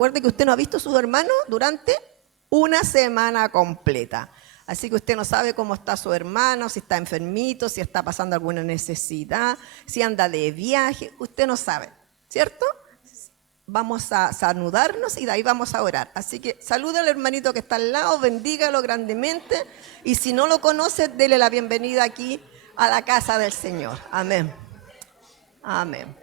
Recuerde que usted no ha visto a su hermano durante una semana completa. Así que usted no sabe cómo está su hermano, si está enfermito, si está pasando alguna necesidad, si anda de viaje. Usted no sabe, ¿cierto? Vamos a saludarnos y de ahí vamos a orar. Así que salude al hermanito que está al lado, bendígalo grandemente. Y si no lo conoce, dele la bienvenida aquí a la casa del Señor. Amén. Amén.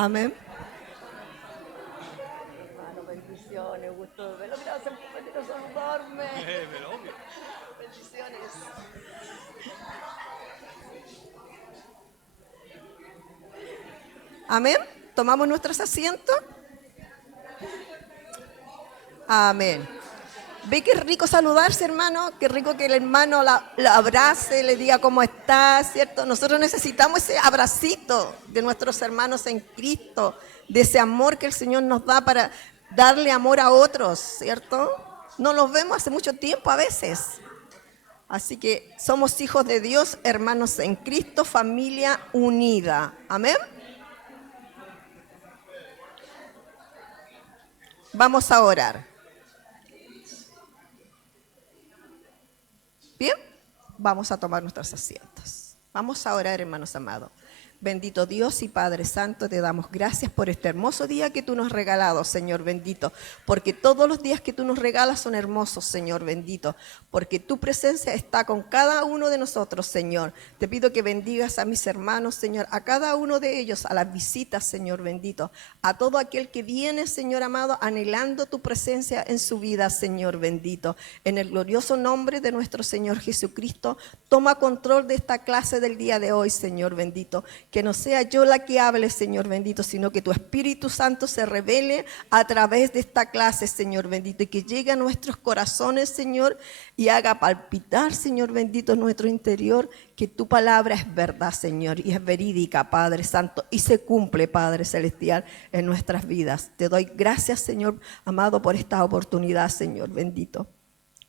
Amén. Hermano, bendiciones, gusto de verlo. Gracias por venir a saludarme. Bendiciones. Amén. Tomamos nuestros asientos. Amén. ¿Ve qué rico saludarse, hermano? Qué rico que el hermano la abrace, le diga cómo está, ¿cierto? Nosotros necesitamos ese abracito de nuestros hermanos en Cristo, de ese amor que el Señor nos da para darle amor a otros, ¿cierto? No los vemos hace mucho tiempo a veces. Así que somos hijos de Dios, hermanos en Cristo, familia unida. Amén. Vamos a orar. Bien, vamos a tomar nuestros asientos. Vamos a orar, hermanos amados. Bendito Dios y Padre Santo, te damos gracias por este hermoso día que tú nos has regalado, Señor bendito, porque todos los días que tú nos regalas son hermosos, Señor bendito, porque tu presencia está con cada uno de nosotros, Señor. Te pido que bendigas a mis hermanos, Señor, a cada uno de ellos, a las visitas, Señor bendito, a todo aquel que viene, Señor amado, anhelando tu presencia en su vida, Señor bendito. En el glorioso nombre de nuestro Señor Jesucristo, toma control de esta clase del día de hoy, Señor bendito. Que no sea yo la que hable, Señor bendito, sino que tu Espíritu Santo se revele a través de esta clase, Señor bendito, y que llegue a nuestros corazones, Señor, y haga palpitar, Señor bendito, en nuestro interior, que tu palabra es verdad, Señor, y es verídica, Padre Santo, y se cumple, Padre Celestial, en nuestras vidas. Te doy gracias, Señor amado, por esta oportunidad, Señor bendito.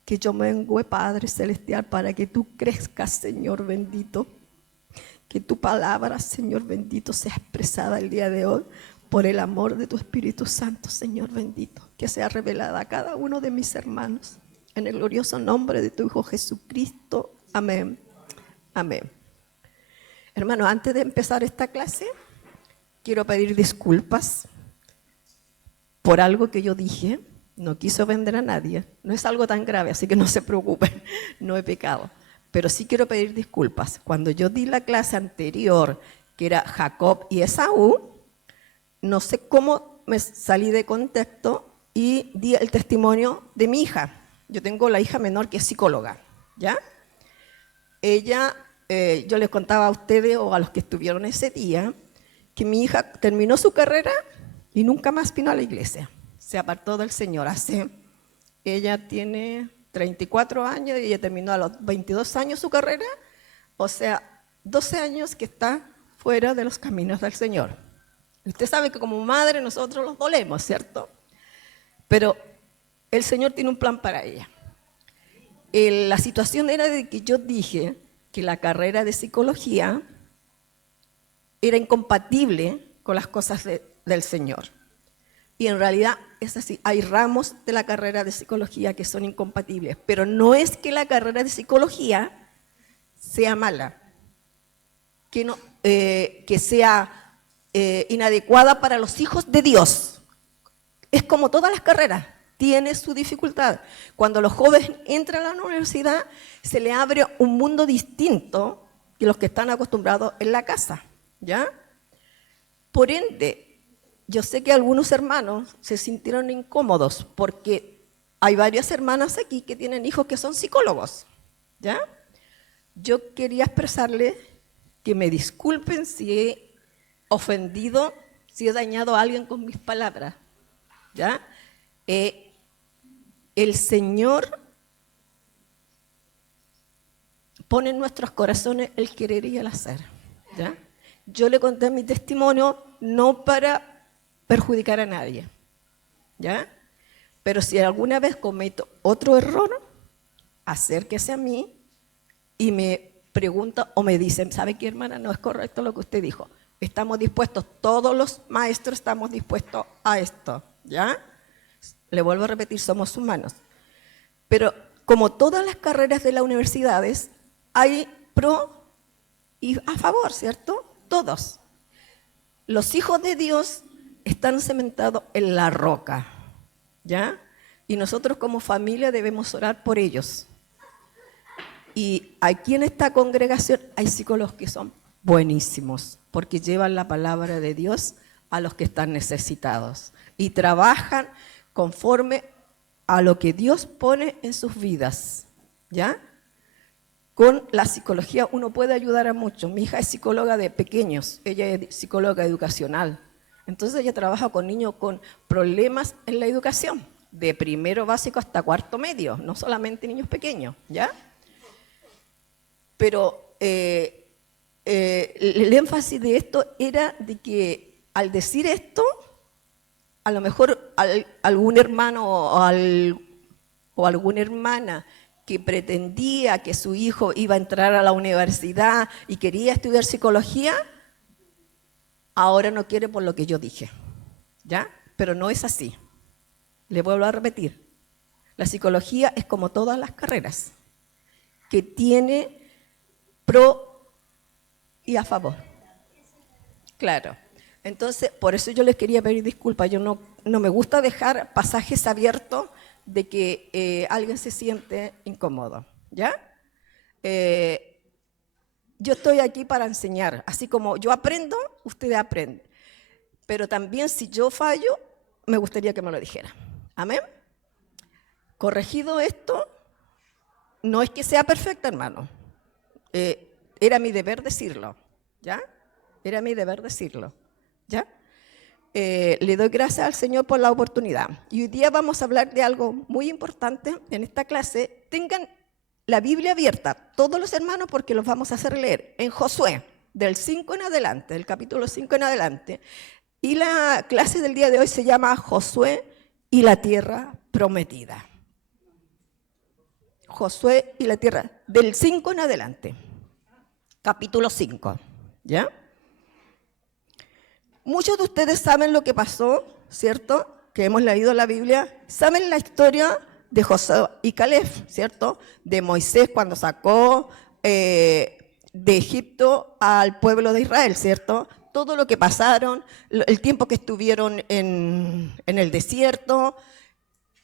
Que yo mengue, Padre Celestial, para que tú crezcas, Señor bendito. Que tu palabra, Señor bendito, sea expresada el día de hoy por el amor de tu Espíritu Santo, Señor bendito. Que sea revelada a cada uno de mis hermanos. En el glorioso nombre de tu Hijo Jesucristo. Amén. Amén. Hermano, antes de empezar esta clase, quiero pedir disculpas por algo que yo dije. No quiso ofender a nadie. No es algo tan grave, así que no se preocupen. No he pecado. Pero sí quiero pedir disculpas. Cuando yo di la clase anterior, que era Jacob y Esaú, no sé cómo me salí de contexto y di el testimonio de mi hija. Yo tengo la hija menor que es psicóloga, ¿ya? Ella, yo les contaba a ustedes o a los que estuvieron ese día, que mi hija terminó su carrera y nunca más vino a la iglesia. Se apartó del Señor. Ella tiene 34 años y ella terminó a los 22 años su carrera, o sea, 12 años que está fuera de los caminos del Señor. Usted sabe que como madre nosotros los dolemos, ¿cierto? Pero el Señor tiene un plan para ella. La situación era de que yo dije que la carrera de psicología era incompatible con las cosas del Señor. Y en realidad es así, hay ramos de la carrera de psicología que son incompatibles, pero no es que la carrera de psicología sea mala, que sea inadecuada para los hijos de Dios. Es como todas las carreras, tiene su dificultad. Cuando los jóvenes entran a la universidad, se les abre un mundo distinto que los que están acostumbrados en la casa, ¿ya? Por ende, yo sé que algunos hermanos se sintieron incómodos porque hay varias hermanas aquí que tienen hijos que son psicólogos, ¿ya? Yo quería expresarles que me disculpen si he ofendido, si he dañado a alguien con mis palabras, ¿ya? El Señor pone en nuestros corazones el querer y el hacer, ¿ya? Yo le conté mi testimonio no para perjudicar a nadie, ¿ya? Pero si alguna vez cometo otro error, acérquese a mí y me pregunta o me dicen, ¿sabe qué, hermana? No es correcto lo que usted dijo. Estamos dispuestos, todos los maestros estamos dispuestos a esto, ¿ya? Le vuelvo a repetir, somos humanos. Pero como todas las carreras de las universidades, hay pro y a favor, ¿cierto? Todos. Los hijos de Dios están cementados en la roca, ¿ya? Y nosotros como familia debemos orar por ellos. Y aquí en esta congregación hay psicólogos que son buenísimos, porque llevan la palabra de Dios a los que están necesitados y trabajan conforme a lo que Dios pone en sus vidas, ¿ya? Con la psicología uno puede ayudar a muchos. Mi hija es psicóloga de pequeños, ella es psicóloga educacional. Entonces ella trabaja con niños con problemas en la educación, de primero básico hasta cuarto medio, no solamente niños pequeños, ¿ya? Pero el énfasis de esto era de que al decir esto, a lo mejor algún hermano o alguna hermana que pretendía que su hijo iba a entrar a la universidad y quería estudiar psicología, ahora no quiere por lo que yo dije, ¿ya? Pero no es así. Le vuelvo a repetir. La psicología es como todas las carreras, que tiene pro y a favor. Claro. Entonces, por eso yo les quería pedir disculpas. Yo no me gusta dejar pasajes abiertos de que alguien se siente incómodo, ¿ya? Yo estoy aquí para enseñar, así como yo aprendo, ustedes aprenden. Pero también si yo fallo, me gustaría que me lo dijera. ¿Amén? Corregido esto, no es que sea perfecta, hermano. Era mi deber decirlo, ¿ya? Era mi deber decirlo, ¿ya? Le doy gracias al Señor por la oportunidad. Y hoy día vamos a hablar de algo muy importante en esta clase. Tengan la Biblia abierta, todos los hermanos, porque los vamos a hacer leer en Josué, del 5 en adelante, del capítulo 5 en adelante. Y la clase del día de hoy se llama Josué y la tierra prometida. Josué y la tierra, del 5 en adelante, capítulo 5, ¿ya? Muchos de ustedes saben lo que pasó, ¿cierto? Que hemos leído la Biblia. Saben la historia de Josué y Caleb, ¿cierto? De Moisés cuando sacó de Egipto al pueblo de Israel, ¿cierto? Todo lo que pasaron, el tiempo que estuvieron en el desierto,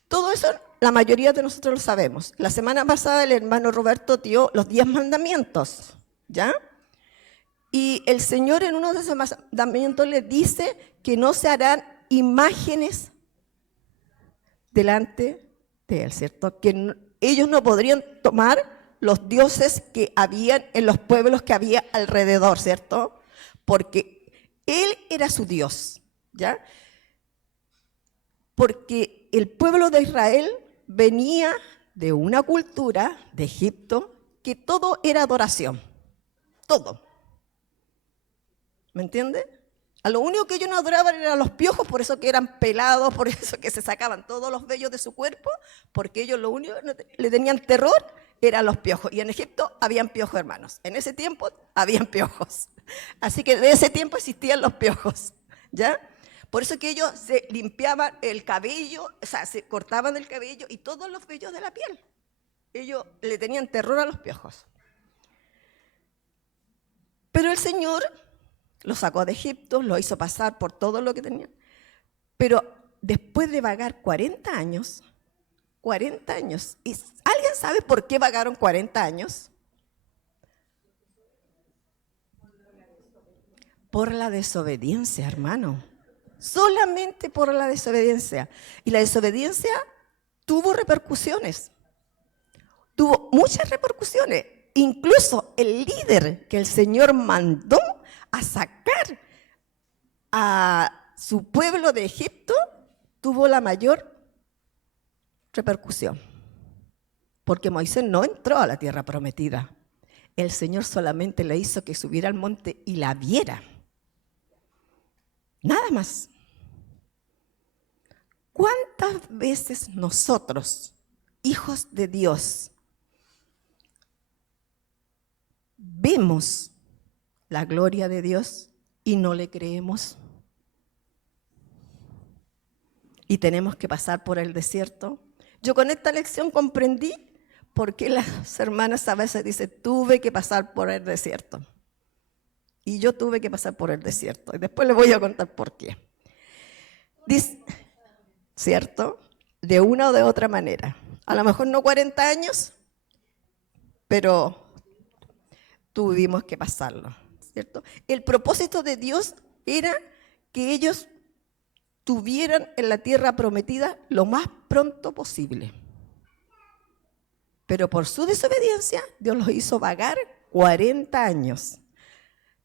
todo eso la mayoría de nosotros lo sabemos. La semana pasada el hermano Roberto dio los 10 mandamientos, ¿ya? Y el Señor en uno de esos mandamientos le dice que no se harán imágenes delante de Él, ¿cierto? Que ellos no podrían tomar los dioses que habían en los pueblos que había alrededor, ¿cierto? Porque Él era su Dios, ¿ya? Porque el pueblo de Israel venía de una cultura de Egipto que todo era adoración, todo. ¿Me entiende? A lo único que ellos no adoraban eran los piojos, por eso que eran pelados, por eso que se sacaban todos los vellos de su cuerpo, porque ellos lo único que le tenían terror eran los piojos. Y en Egipto habían piojos, hermanos. En ese tiempo habían piojos. Así que de ese tiempo existían los piojos, ¿ya? Por eso que ellos se limpiaban el cabello, o sea, se cortaban el cabello y todos los vellos de la piel. Ellos le tenían terror a los piojos. Pero el Señor los sacó de Egipto, los hizo pasar por todo lo que tenían. Pero después de vagar 40 años, ¿y alguien sabe por qué vagaron 40 años? Por la desobediencia, hermano. Solamente por la desobediencia. Y la desobediencia tuvo repercusiones. Tuvo muchas repercusiones. Incluso el líder que el Señor mandó a sacar a su pueblo de Egipto tuvo la mayor repercusión. Porque Moisés no entró a la tierra prometida. El Señor solamente le hizo que subiera al monte y la viera. Nada más. ¿Cuántas veces nosotros, hijos de Dios, vemos la gloria de Dios y no le creemos? Y tenemos que pasar por el desierto. Yo con esta lección comprendí por qué las hermanas a veces dicen, tuve que pasar por el desierto. Y yo tuve que pasar por el desierto. Y después les voy a contar por qué. Dice, ¿cierto? De una o de otra manera. A lo mejor no 40 años, pero tuvimos que pasarlo, ¿cierto? El propósito de Dios era que ellos tuvieran en la tierra prometida lo más pronto posible. Pero por su desobediencia, Dios los hizo vagar 40 años.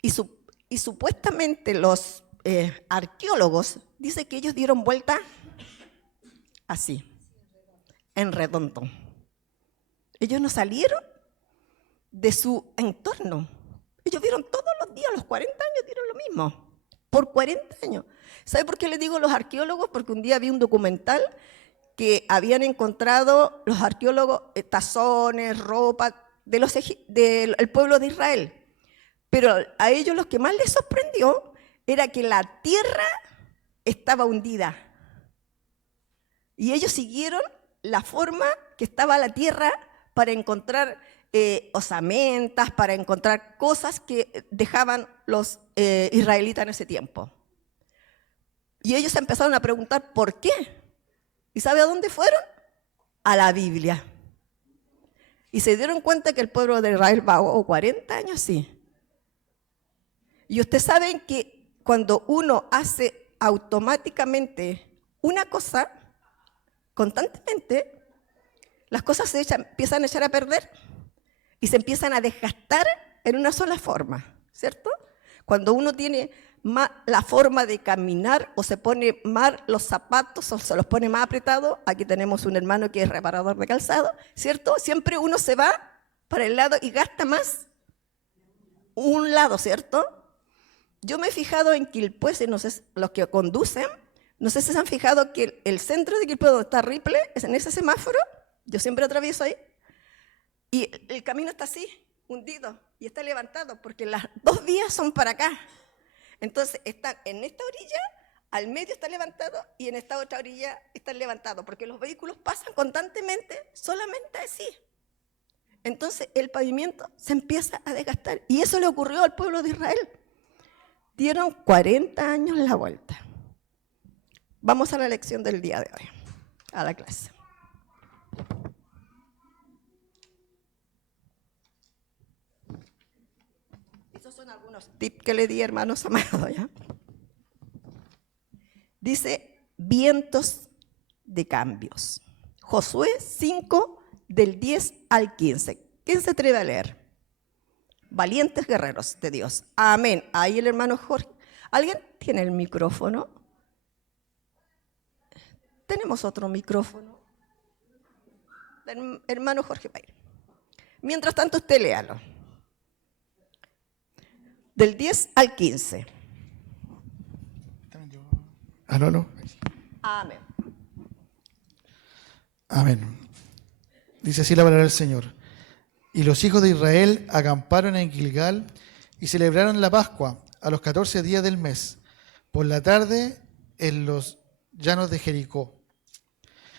Y supuestamente los arqueólogos dicen que ellos dieron vuelta así, en redondo. Ellos no salieron de su entorno. Ellos vieron todos los días, los 40 años dieron lo mismo. Por 40 años. ¿Sabe por qué les digo los arqueólogos? Porque un día vi un documental que habían encontrado los arqueólogos tazones, ropa del pueblo de Israel. Pero a ellos lo que más les sorprendió era que la tierra estaba hundida. Y ellos siguieron la forma que estaba la tierra para encontrar osamentas, para encontrar cosas que dejaban los israelitas en ese tiempo. Y ellos empezaron a preguntar ¿por qué? ¿Y sabe a dónde fueron? A la Biblia. Y se dieron cuenta que el pueblo de Israel vagó 40 años, sí. Y ustedes saben que cuando uno hace automáticamente una cosa, constantemente, las cosas se empiezan a echar a perder y se empiezan a desgastar en una sola forma, ¿cierto? Cuando uno tiene la forma de caminar o se pone mal los zapatos o se los pone más apretados, aquí tenemos un hermano que es reparador de calzado, ¿cierto? Siempre uno se va para el lado y gasta más un lado, ¿cierto? Yo me he fijado en Quilpué, no sé, los que conducen, no sé si se han fijado que el centro de Quilpué, donde está Ripley, es en ese semáforo, yo siempre atravieso ahí, y el camino está así, hundido, y está levantado, porque las dos vías son para acá. Entonces, están en esta orilla, al medio está levantado, y en esta otra orilla está levantado, porque los vehículos pasan constantemente, solamente así. Entonces, el pavimento se empieza a desgastar, y eso le ocurrió al pueblo de Israel. Dieron 40 años la vuelta. Vamos a la lección del día de hoy, a la clase. Esos son algunos tips que le di, hermanos amados, ¿ya? Dice, vientos de cambios. Josué 5, del 10 al 15. ¿Quién se atreve a leer? Valientes guerreros de Dios. Amén. Ahí el hermano Jorge. ¿Alguien tiene el micrófono? Tenemos otro micrófono. Hermano Jorge Pair. Mientras tanto, usted léalo. Del 10 al 15. No. Amén. Amén. Dice así la palabra del Señor. Y los hijos de Israel acamparon en Gilgal y celebraron la Pascua a los 14 días del mes. Por la tarde en los llanos de Jericó.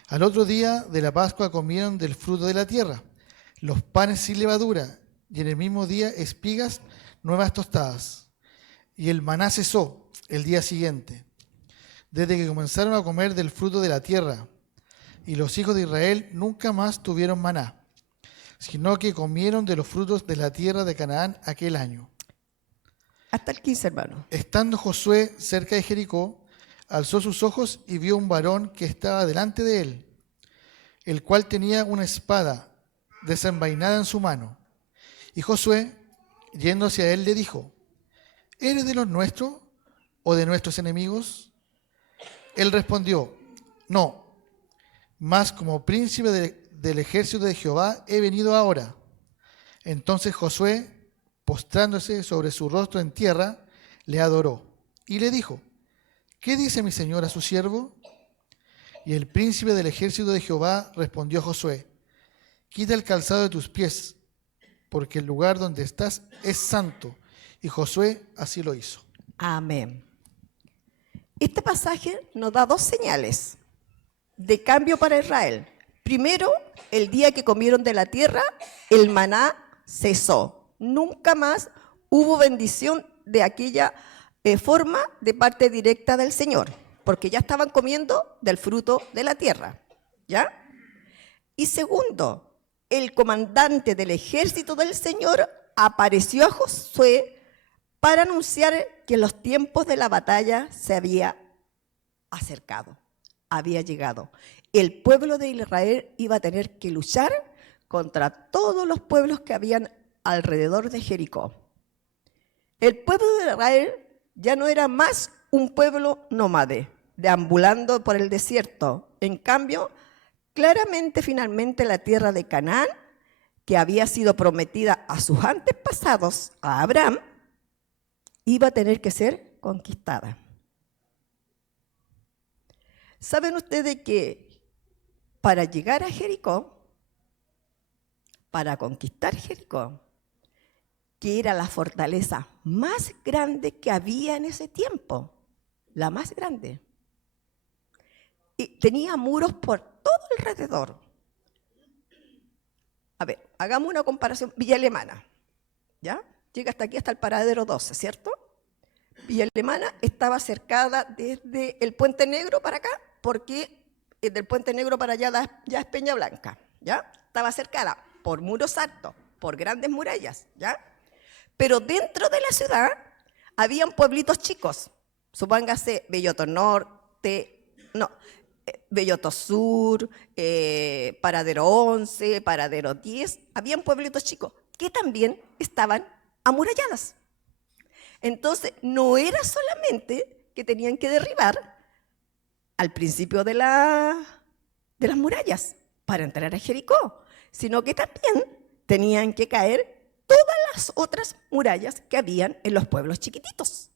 Al otro día de la Pascua comieron del fruto de la tierra, los panes sin levadura, y en el mismo día espigas nuevas tostadas. Y el maná cesó el día siguiente, desde que comenzaron a comer del fruto de la tierra. Y los hijos de Israel nunca más tuvieron maná, sino que comieron de los frutos de la tierra de Canaán aquel año. Hasta el 15, hermano. Estando Josué cerca de Jericó, alzó sus ojos y vio un varón que estaba delante de él, el cual tenía una espada desenvainada en su mano. Y Josué, yendo hacia él, le dijo: ¿Eres de los nuestros o de nuestros enemigos? Él respondió: No, mas como príncipe del ejército de Jehová he venido ahora. Entonces Josué, postrándose sobre su rostro en tierra, le adoró y le dijo: ¿Qué dice mi señor a su siervo? Y el príncipe del ejército de Jehová respondió a Josué: Quita el calzado de tus pies, porque el lugar donde estás es santo. Y Josué así lo hizo. Amén. Este pasaje nos da dos señales de cambio para Israel. Primero, el día que comieron de la tierra, el maná cesó. Nunca más hubo bendición de aquella forma de parte directa del Señor, porque ya estaban comiendo del fruto de la tierra, ¿ya? Y segundo, el comandante del ejército del Señor apareció a Josué para anunciar que los tiempos de la batalla se había acercado, había llegado. El pueblo de Israel iba a tener que luchar contra todos los pueblos que habían alrededor de Jericó. El pueblo de Israel ya no era más un pueblo nómade, deambulando por el desierto. En cambio, claramente, finalmente, la tierra de Canaán, que había sido prometida a sus antepasados, a Abraham, iba a tener que ser conquistada. ¿Saben ustedes que para llegar a Jericó, para conquistar Jericó, que era la fortaleza más grande que había en ese tiempo, la más grande, y tenía muros por todo alrededor? A ver, hagamos una comparación. Villa Alemana, ¿ya? Llega hasta aquí, hasta el paradero 12, ¿cierto? Villa Alemana estaba cercada desde el Puente Negro para acá, porque del Puente Negro para allá ya es Peña Blanca, ¿ya? Estaba cercada por muros altos, por grandes murallas, ¿ya? Pero dentro de la ciudad habían pueblitos chicos, supóngase Belloto Norte, Belloto Sur, Paradero 11, Paradero 10, habían pueblitos chicos que también estaban amuralladas. Entonces, no era solamente que tenían que derribar al principio de las murallas para entrar a Jericó, sino que también tenían que caer todas las otras murallas que habían en los pueblos chiquititos.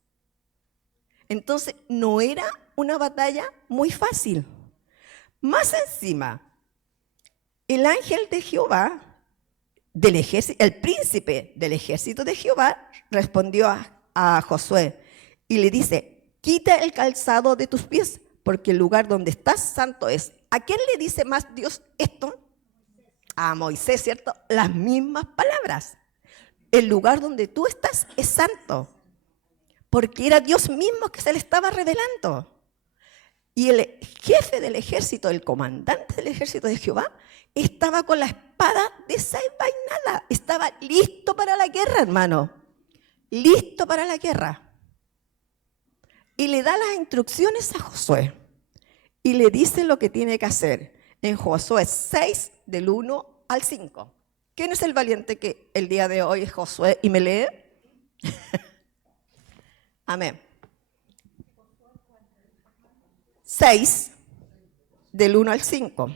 Entonces, no era una batalla muy fácil. Más encima, el ángel de Jehová, el príncipe del ejército de Jehová, respondió a Josué y le dice: quita el calzado de tus pies, porque el lugar donde estás santo es. ¿A quién le dice más Dios esto? A Moisés, ¿cierto? Las mismas palabras. El lugar donde tú estás es santo, porque era Dios mismo que se le estaba revelando. Y el jefe del ejército, el comandante del ejército de Jehová, estaba con la espada desenvainada. Estaba listo para la guerra, hermano. Listo para la guerra. Y le da las instrucciones a Josué. Y le dice lo que tiene que hacer. En Josué 6, del 1 al 5. ¿Quién es el valiente que el día de hoy es Josué y me lee? Amén. 6, del 1 al 5.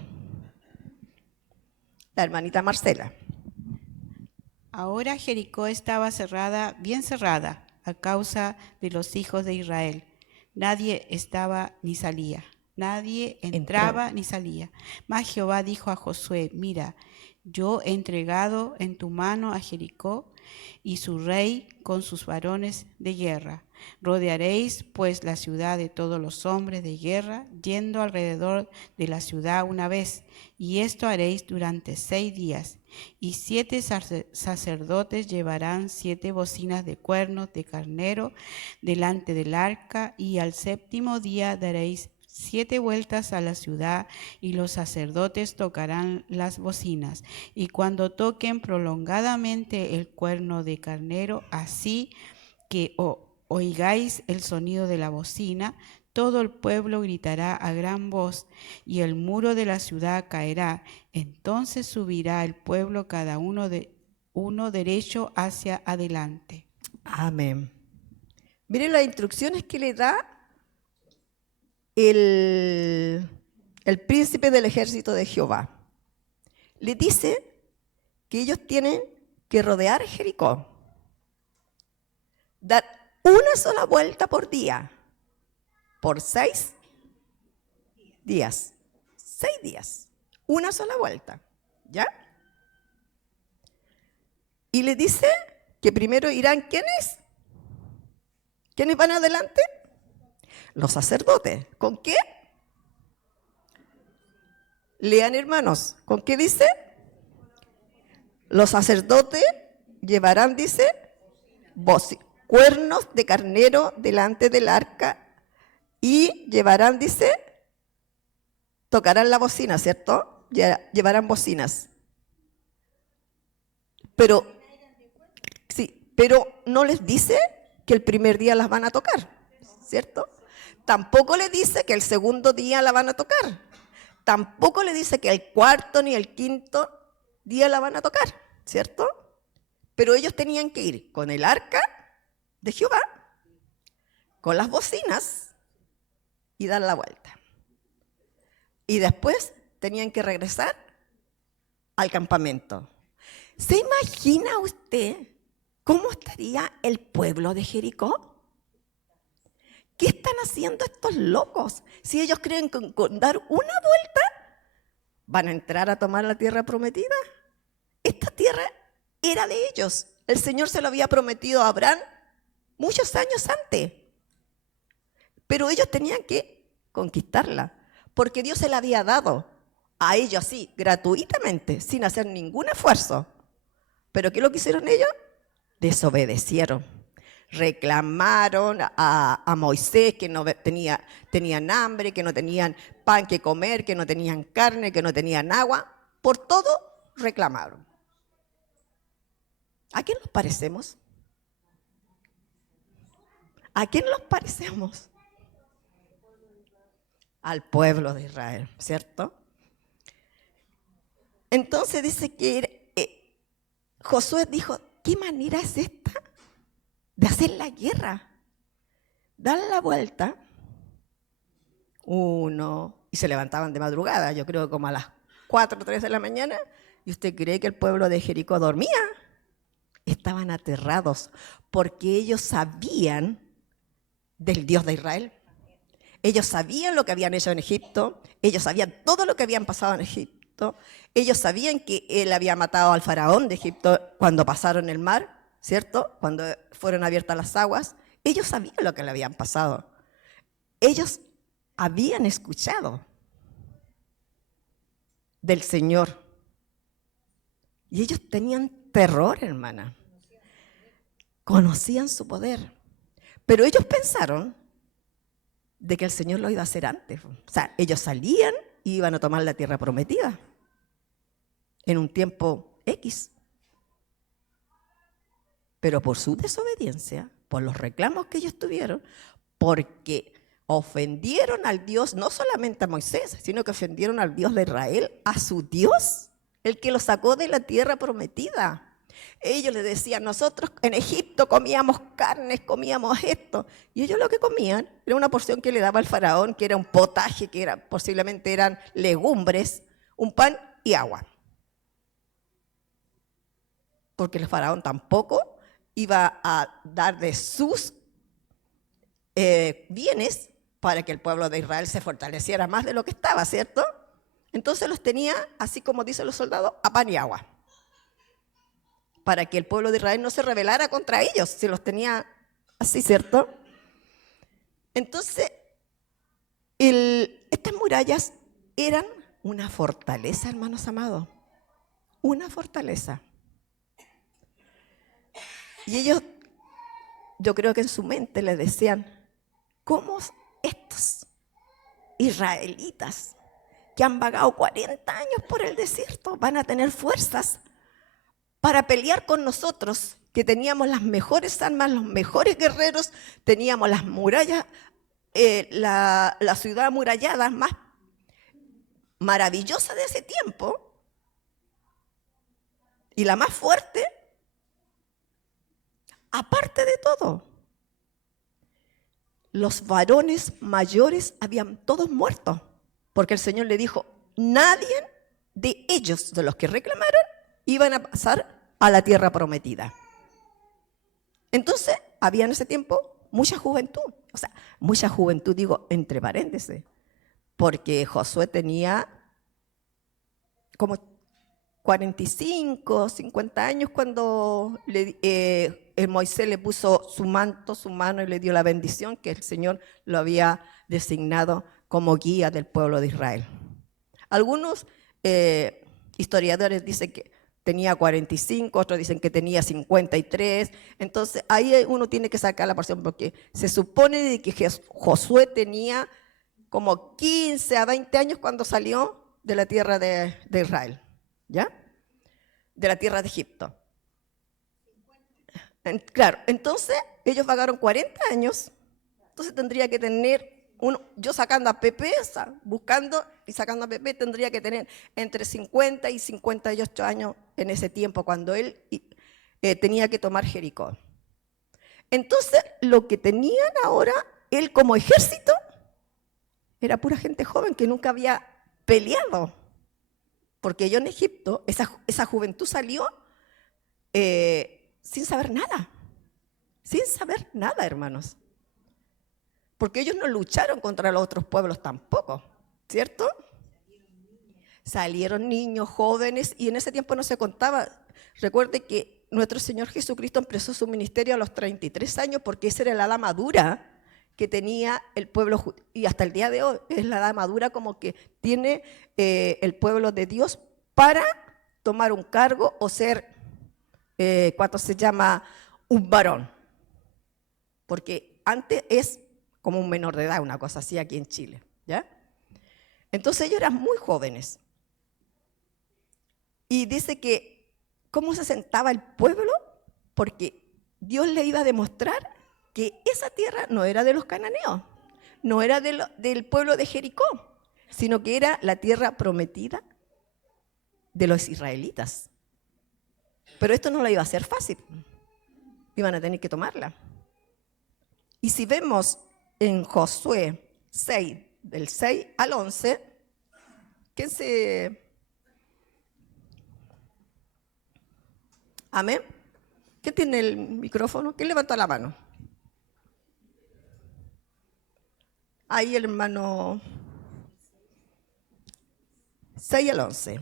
La hermanita Marcela. Ahora Jericó estaba cerrada, bien cerrada, a causa de los hijos de Israel. Nadie estaba ni salía, nadie entraba ni salía. Mas Jehová dijo a Josué: mira, yo he entregado en tu mano a Jericó y su rey con sus varones de guerra. Rodearéis pues la ciudad de todos los hombres de guerra, yendo alrededor de la ciudad una vez, y esto haréis durante 6 días. Y 7 sacerdotes llevarán 7 bocinas de cuernos de carnero delante del arca, y al 7º día daréis 7 vueltas a la ciudad, y los sacerdotes tocarán las bocinas. Y cuando toquen prolongadamente el cuerno de carnero, así que oigáis el sonido de la bocina, todo el pueblo gritará a gran voz, y el muro de la ciudad caerá. Entonces subirá el pueblo cada uno derecho hacia adelante. Amén. Miren las instrucciones que le da el príncipe del ejército de Jehová. Le dice que ellos tienen que rodear Jericó, dar una sola vuelta por día, por 6 días. 6 días, una sola vuelta, ¿ya? Y le dice que primero irán, ¿quiénes? ¿Quiénes van adelante? Los sacerdotes. ¿Con qué? Lean, hermanos. ¿Con qué dice? Los sacerdotes llevarán, dice, cuernos de carnero delante del arca, y llevarán, dice, tocarán la bocina, ¿cierto? Llevarán bocinas. Pero, sí, pero no les dice que el primer día las van a tocar, ¿cierto? Tampoco le dice que el segundo día la van a tocar. Tampoco le dice que el cuarto ni el quinto día la van a tocar, ¿cierto? Pero ellos tenían que ir con el arca de Jehová, con las bocinas, y dar la vuelta. Y después tenían que regresar al campamento. ¿Se imagina usted cómo estaría el pueblo de Jericó? ¿Qué están haciendo estos locos? Si ellos creen que con dar una vuelta van a entrar a tomar la tierra prometida. Esta tierra era de ellos. El Señor se lo había prometido a Abraham muchos años antes. Pero ellos tenían que conquistarla, porque Dios se la había dado a ellos así, gratuitamente, sin hacer ningún esfuerzo. ¿Pero qué es lo que hicieron ellos? Desobedecieron. Reclamaron a Moisés que no tenían hambre, que no tenían pan que comer, que no tenían carne, que no tenían agua. Por todo reclamaron. ¿A quién nos parecemos? ¿A quién nos parecemos? Al pueblo de Israel, ¿cierto? Entonces dice que Josué dijo, ¿qué manera es esta de hacer la guerra? Dar la vuelta, y se levantaban de madrugada, yo creo como a las 4 o 3 de la mañana, ¿y usted cree que el pueblo de Jericó dormía? Estaban aterrados, porque ellos sabían del Dios de Israel. Ellos sabían lo que habían hecho en Egipto, ellos sabían todo lo que habían pasado en Egipto, ellos sabían que él había matado al faraón de Egipto cuando pasaron el mar, ¿cierto? Cuando fueron abiertas las aguas, ellos sabían lo que le habían pasado. Ellos habían escuchado del Señor. Y ellos tenían terror, hermana. Conocían su poder. Pero ellos pensaron de que el Señor lo iba a hacer antes. O sea, ellos salían y iban a tomar la tierra prometida en un tiempo X. Pero por su desobediencia, por los reclamos que ellos tuvieron, porque ofendieron al Dios, no solamente a Moisés, sino que ofendieron al Dios de Israel, a su Dios, el que los sacó de la tierra prometida. Ellos le decían, nosotros en Egipto comíamos carnes, comíamos esto. Y ellos lo que comían era una porción que le daba el faraón, que era un potaje, que posiblemente eran legumbres, un pan y agua. Porque el faraón tampoco iba a dar de sus bienes para que el pueblo de Israel se fortaleciera más de lo que estaba, ¿cierto? Entonces los tenía, así como dicen los soldados, a pan y agua, para que el pueblo de Israel no se rebelara contra ellos, si los tenía así, ¿cierto? Entonces, estas murallas eran una fortaleza, hermanos amados, una fortaleza. Y ellos, yo creo que en su mente les decían, ¿cómo estos israelitas que han vagado 40 años por el desierto van a tener fuerzas para pelear con nosotros, que teníamos las mejores armas, los mejores guerreros, teníamos las murallas, la ciudad amurallada más maravillosa de ese tiempo y la más fuerte? Aparte de todo, los varones mayores habían todos muerto, porque el Señor le dijo, nadie de ellos, de los que reclamaron, iban a pasar a la tierra prometida. Entonces, había en ese tiempo mucha juventud, o sea, mucha juventud, digo, entre paréntesis, porque Josué tenía como 45, 50 años cuando Moisés le puso su manto, su mano y le dio la bendición que el Señor lo había designado como guía del pueblo de Israel. Algunos historiadores dicen que tenía 45, otros dicen que tenía 53. Entonces ahí uno tiene que sacar la porción porque se supone que Josué tenía como 15 a 20 años cuando salió de la tierra de Israel, ¿ya? De la tierra de Egipto. Claro, entonces ellos vagaron 40 años, entonces tendría que tener, yo sacando a Pepe, buscando y sacando a Pepe, tendría que tener entre 50 y 58 años en ese tiempo, cuando él tenía que tomar Jericó. Entonces, lo que tenían ahora, él como ejército, era pura gente joven que nunca había peleado. Porque yo en Egipto, esa juventud salió sin saber nada, hermanos. Porque ellos no lucharon contra los otros pueblos tampoco, ¿cierto? Salieron niños, jóvenes, y en ese tiempo no se contaba. Recuerde que nuestro Señor Jesucristo empezó su ministerio a los 33 años porque esa era la edad madura que tenía el pueblo, y hasta el día de hoy es la edad madura como que tiene el pueblo de Dios para tomar un cargo o ser, cuando se llama un varón, porque antes es como un menor de edad, una cosa así aquí en Chile, ¿ya? Entonces ellos eran muy jóvenes. Y dice que cómo se sentaba el pueblo, porque Dios le iba a demostrar que esa tierra no era de los cananeos, no era del pueblo de Jericó, sino que era la tierra prometida de los israelitas. Pero esto no lo iba a ser fácil, iban a tener que tomarla. Y si vemos en Josué 6, del 6 al 11, ¿quién se...? Amén. ¿Quién tiene el micrófono? ¿Quién levantó la mano? Ahí el hermano 6 al 11.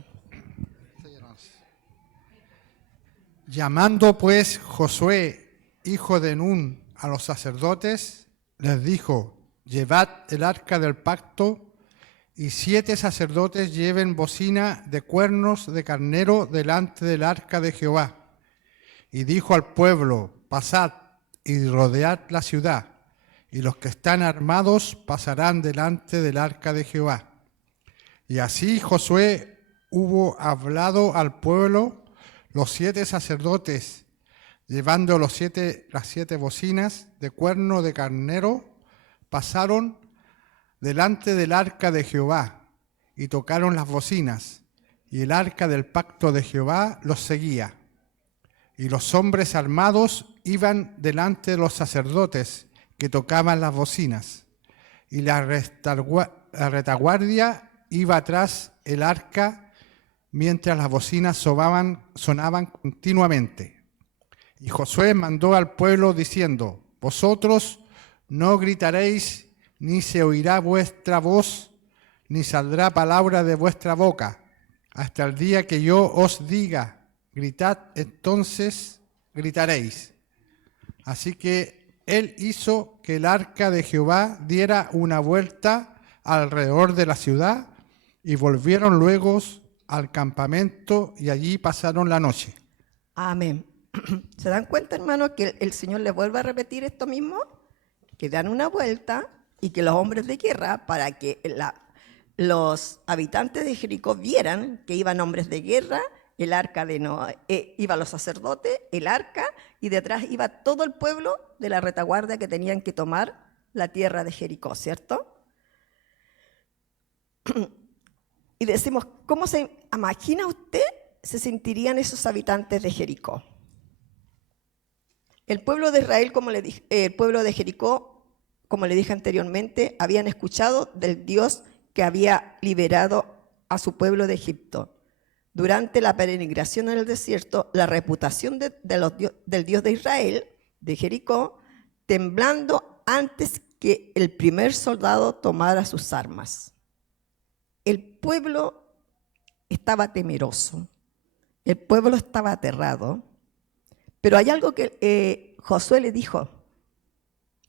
Llamando pues Josué, hijo de Nun, a los sacerdotes, les dijo, llevad el arca del pacto, y 7 sacerdotes lleven bocina de cuernos de carnero delante del arca de Jehová. Y dijo al pueblo, pasad y rodead la ciudad, y los que están armados pasarán delante del arca de Jehová. Y así Josué hubo hablado al pueblo, los 7 sacerdotes, llevando las 7 bocinas de cuerno de carnero, pasaron delante del arca de Jehová y tocaron las bocinas, y el arca del pacto de Jehová los seguía. Y los hombres armados iban delante de los sacerdotes que tocaban las bocinas, y la retaguardia iba atrás el arca mientras las bocinas sonaban continuamente. Y Josué mandó al pueblo diciendo, vosotros no gritaréis, ni se oirá vuestra voz, ni saldrá palabra de vuestra boca, hasta el día que yo os diga, gritad, entonces gritaréis. Así que él hizo que el arca de Jehová diera una vuelta alrededor de la ciudad y volvieron luego al campamento y allí pasaron la noche. Amén. ¿Se dan cuenta, hermanos, que el Señor les vuelve a repetir esto mismo? Que dan una vuelta y que los hombres de guerra, para que los habitantes de Jericó vieran que iban hombres de guerra, el arca de Noé, iban los sacerdotes, el arca, y detrás iba todo el pueblo de la retaguardia que tenían que tomar la tierra de Jericó, ¿cierto? Y decimos, ¿cómo se imagina usted se sentirían esos habitantes de Jericó? El pueblo de Israel, como le dije, el pueblo de Jericó, como le dije anteriormente, habían escuchado del Dios que había liberado a su pueblo de Egipto. Durante la peregrinación en el desierto, la reputación del Dios de Israel, de Jericó, temblando antes que el primer soldado tomara sus armas. El pueblo estaba temeroso, el pueblo estaba aterrado, pero hay algo que Josué le dijo,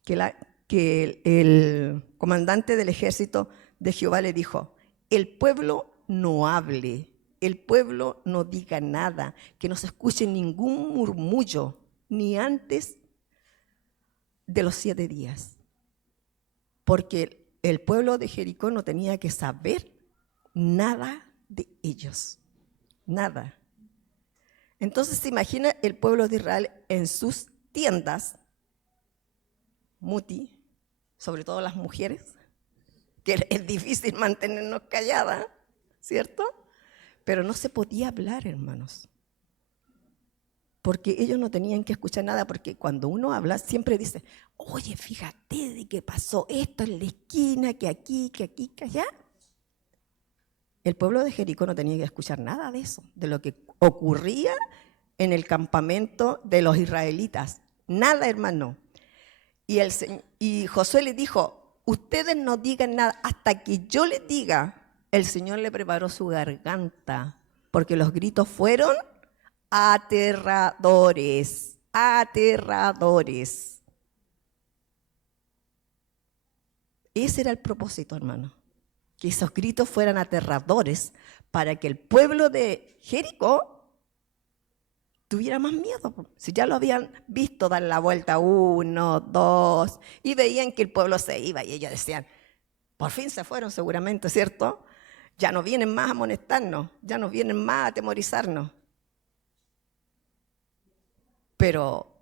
que el comandante del ejército de Jehová le dijo, el pueblo no hable, el pueblo no diga nada, que no se escuche ningún murmullo, ni antes de los 7 días. Porque el pueblo de Jericó no tenía que saber nada de ellos, nada. Entonces se imagina el pueblo de Israel en sus tiendas, muti, sobre todo las mujeres, que es difícil mantenernos calladas, ¿cierto? Pero no se podía hablar, hermanos, porque ellos no tenían que escuchar nada, porque cuando uno habla siempre dice, oye, fíjate de que pasó esto en la esquina, que aquí, que allá. El pueblo de Jericó no tenía que escuchar nada de eso, de lo que ocurría en el campamento de los israelitas. Nada, hermano. Y Josué le dijo, ustedes no digan nada hasta que yo les diga. El Señor le preparó su garganta, porque los gritos fueron aterradores, aterradores. Ese era el propósito, hermano, que esos gritos fueran aterradores para que el pueblo de Jericó tuviera más miedo. Si ya lo habían visto dar la vuelta 1, 2, y veían que el pueblo se iba y ellos decían, por fin se fueron seguramente, ¿cierto? Ya no vienen más a amonestarnos, ya no vienen más a atemorizarnos. Pero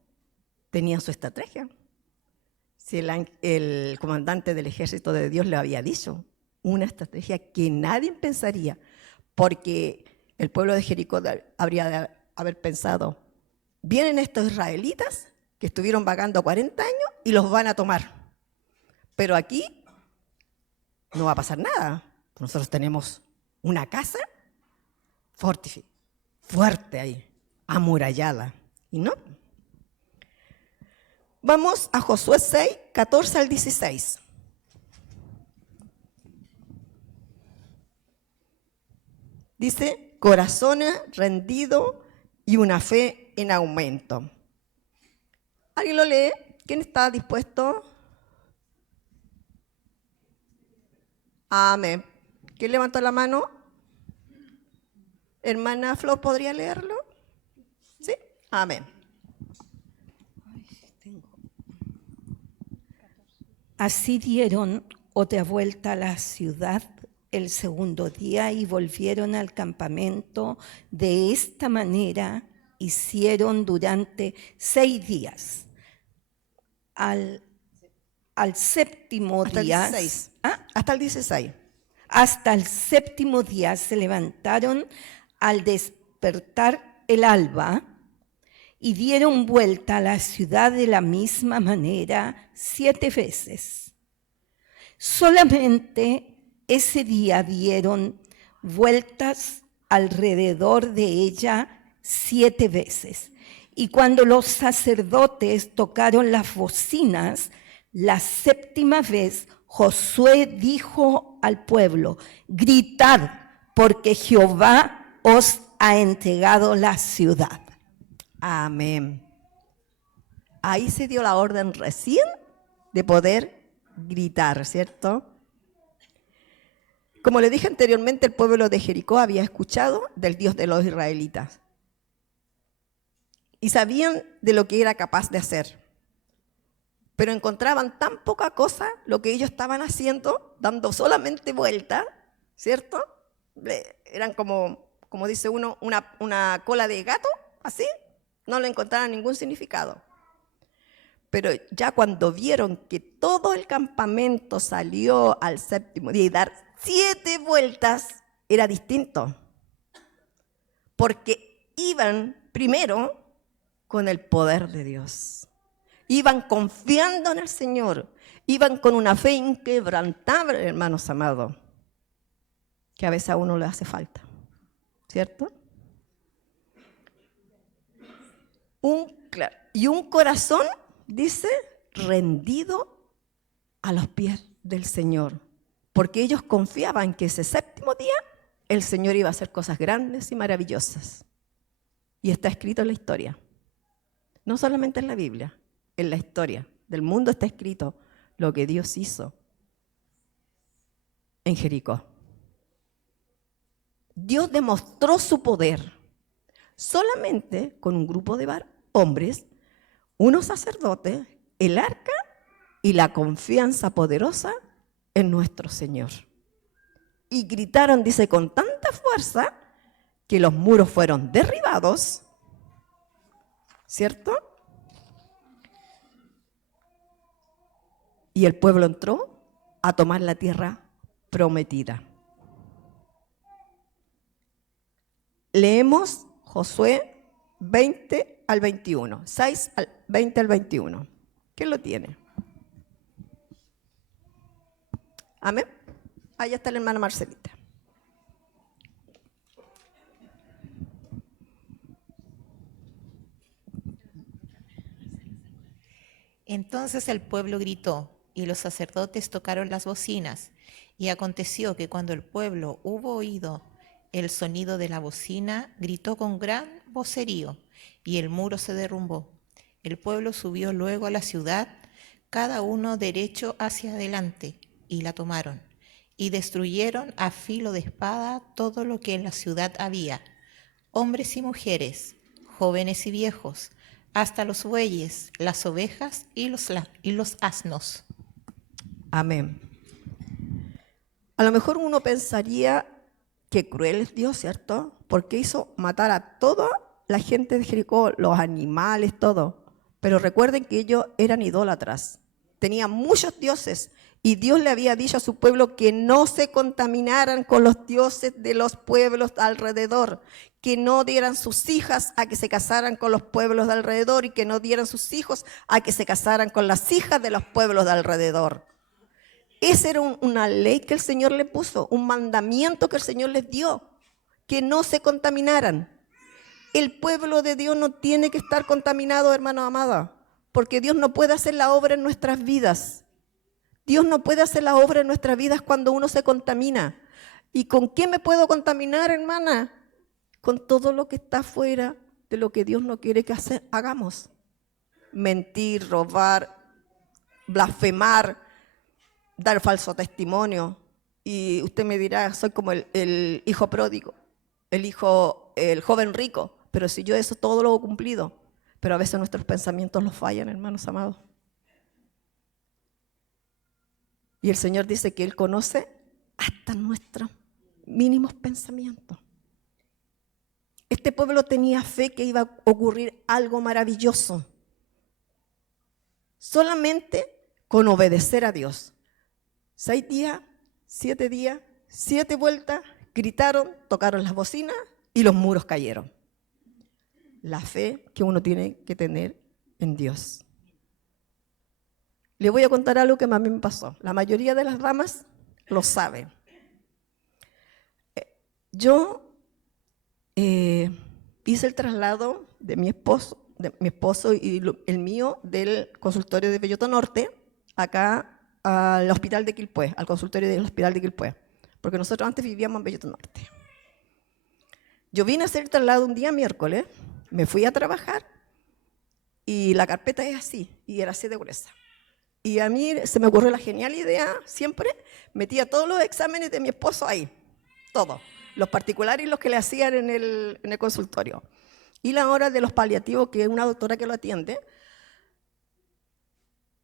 tenían su estrategia. Si el comandante del ejército de Dios le había dicho, una estrategia que nadie pensaría, porque el pueblo de Jericó habría de haber pensado, vienen estos israelitas que estuvieron vagando 40 años y los van a tomar. Pero aquí no va a pasar nada. Nosotros tenemos una casa fuerte ahí, amurallada. ¿Y no? Vamos a Josué 6, 14 al 16. Dice, corazones rendidos y una fe en aumento. ¿Alguien lo lee? ¿Quién está dispuesto? Amén. ¿Quién levantó la mano? Hermana Flor, ¿podría leerlo? ¿Sí? Amén. Así dieron otra vuelta a la ciudad el segundo día y volvieron al campamento. De esta manera hicieron durante 6 días. Al séptimo Hasta día. el 16. Hasta el 16. Hasta el séptimo día se levantaron al despertar el alba y dieron vuelta a la ciudad de la misma manera 7 veces. Solamente ese día dieron vueltas alrededor de ella 7 veces. Y cuando los sacerdotes tocaron las bocinas, la 7ª vez, Josué dijo al pueblo, gritad, porque Jehová os ha entregado la ciudad. Amén. ahí se dio la orden recién de poder gritar, ¿cierto? Como le dije anteriormente, el pueblo de Jericó había escuchado del Dios de los israelitas y sabían de lo que era capaz de hacer, pero encontraban tan poca cosa lo que ellos estaban haciendo, dando solamente vuelta, ¿cierto? Eran como dice uno, una cola de gato, así, no le encontraban ningún significado. Pero ya cuando vieron que todo el campamento salió al séptimo día y dar 7 vueltas, era distinto. Porque iban primero con el poder de Dios. Iban confiando en el Señor. Iban con una fe inquebrantable, hermanos amados, que a veces a uno le hace falta, ¿cierto? Y un corazón, dice, rendido a los pies del Señor, porque ellos confiaban que ese séptimo día el Señor iba a hacer cosas grandes y maravillosas. Y está escrito en la historia, no solamente en la Biblia, en la historia del mundo está escrito lo que Dios hizo en Jericó. Dios demostró su poder solamente con un grupo de hombres, unos sacerdotes, el arca y la confianza poderosa en nuestro Señor. Y gritaron, dice, con tanta fuerza que los muros fueron derribados, ¿cierto? Y el pueblo entró a tomar la tierra prometida. Leemos Josué 20 al 21, 6 al 20 al 21. ¿Quién lo tiene? Amén. Ahí está la hermana Marcelita. Entonces el pueblo gritó, y los sacerdotes tocaron las bocinas. Y aconteció que cuando el pueblo hubo oído el sonido de la bocina, gritó con gran vocerío, y el muro se derrumbó. El pueblo subió luego a la ciudad, cada uno derecho hacia adelante, y la tomaron. Y destruyeron a filo de espada todo lo que en la ciudad había, hombres y mujeres, jóvenes y viejos, hasta los bueyes, las ovejas y los asnos. Amén. A lo mejor uno pensaría que cruel es Dios, ¿cierto? Porque hizo matar a toda la gente de Jericó, los animales, todo. Pero recuerden que ellos eran idólatras, tenían muchos dioses y Dios le había dicho a su pueblo que no se contaminaran con los dioses de los pueblos alrededor, que no dieran sus hijas a que se casaran con los pueblos de alrededor y que no dieran sus hijos a que se casaran con las hijas de los pueblos de alrededor. Esa era una ley que el Señor le puso, un mandamiento que el Señor les dio, que no se contaminaran. El pueblo de Dios no tiene que estar contaminado, hermano amada, porque Dios no puede hacer la obra en nuestras vidas. Dios no puede hacer la obra en nuestras vidas cuando uno se contamina. ¿Y con qué me puedo contaminar, hermana? Con todo lo que está fuera de lo que Dios no quiere que hagamos. Mentir, robar, blasfemar, dar falso testimonio. Y usted me dirá, soy como el hijo pródigo, el joven rico. Pero si yo eso todo lo he cumplido, pero a veces nuestros pensamientos los fallan, hermanos amados. Y el Señor dice que Él conoce hasta nuestros mínimos pensamientos. Este pueblo tenía fe que iba a ocurrir algo maravilloso. Solamente con obedecer a Dios. 6 días, 7 días, 7 vueltas, gritaron, tocaron las bocinas y los muros cayeron. La fe que uno tiene que tener en Dios. Le voy a contar algo que a mí me pasó. La mayoría de las damas lo saben. Yo hice el traslado de mi esposo y el mío del consultorio de Belloto Norte acá al hospital de Quilpué, al consultorio del hospital de Quilpué, porque nosotros antes vivíamos en Belloto Norte. Yo vine a hacer el traslado un día miércoles, me fui a trabajar y la carpeta es así, y era así de gruesa. Y a mí se me ocurrió la genial idea, siempre metía todos los exámenes de mi esposo ahí, todos, los particulares y los que le hacían en el consultorio. Y la hora de los paliativos, que es una doctora que lo atiende,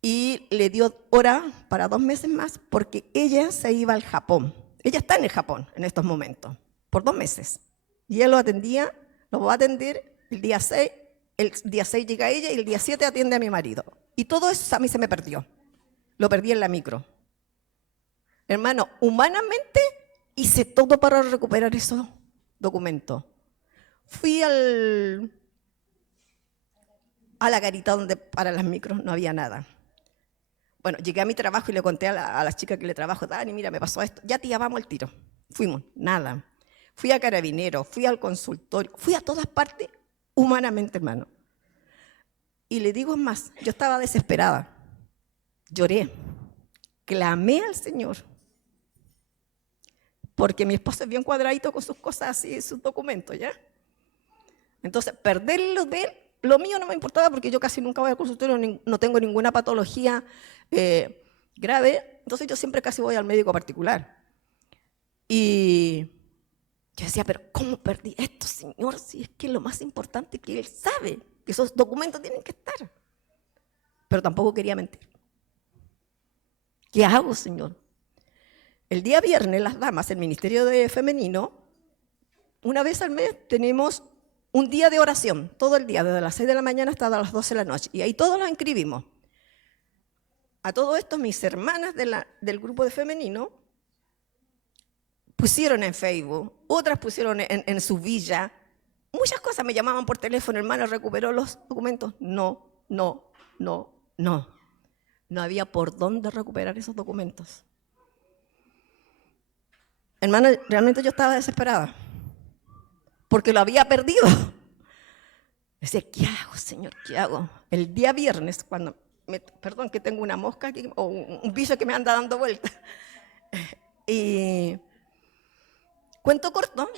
y le dio hora para 2 meses más porque ella se iba al Japón. Ella está en el Japón en estos momentos, por 2 meses. Y él lo atendía, lo va a atender el día 6 llega ella y el día 7 atiende a mi marido. Y todo eso a mí se me perdió. Lo perdí en la micro. Hermano, humanamente hice todo para recuperar esos documentos. Fui a la garita donde para las micros no había nada. Bueno, llegué a mi trabajo y le conté a la chica que le trabajo, Dani, mira, me pasó esto. Ya tía, vamos al tiro. Fuimos, nada. Fui a Carabineros, fui al consultorio, fui a todas partes, humanamente, hermano. Y le digo más, yo estaba desesperada. Lloré, clamé al Señor. Porque mi esposo es bien cuadradito con sus cosas así, sus documentos, ¿ya? Entonces, perderlo de él, lo mío no me importaba porque yo casi nunca voy al consultorio, no tengo ninguna patología grave, entonces yo siempre casi voy al médico particular. Y yo decía, pero ¿cómo perdí esto, Señor? Si es que lo más importante es que Él sabe que esos documentos tienen que estar. Pero tampoco quería mentir. ¿Qué hago, Señor? El día viernes, las damas, el Ministerio de Femenino, una vez al mes tenemos un día de oración, todo el día, desde las 6 de la mañana hasta las 12 de la noche. Y ahí todos los inscribimos. A todo esto, mis hermanas del grupo de femenino pusieron en Facebook, otras pusieron en su villa, muchas cosas, me llamaban por teléfono, hermano, ¿recuperó los documentos? No. No había por dónde recuperar esos documentos. Hermano, realmente yo estaba desesperada, porque lo había perdido. Decía, ¿qué hago, Señor? ¿Qué hago? El día viernes, perdón que tengo una mosca aquí, o un bicho que me anda dando vueltas. Y cuento corto,